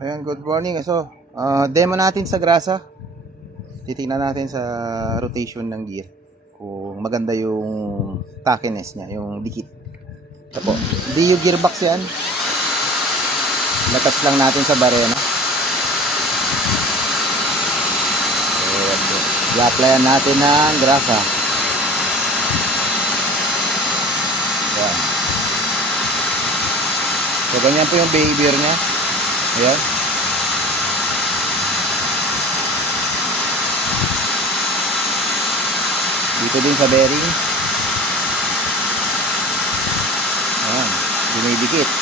Ayan, good morning. So, demo natin sa grasa. Titingnan natin sa rotation ng gear kung maganda yung tackiness niya, yung dikit. Ito po. Hindi yung gearbox yan. Latas lang natin sa barena. So, i-applyan natin ng grasa. Ayan. So, ganyan po yung behavior niya. Ayan. Dito din sa bearing. Ayan. Dumidikit.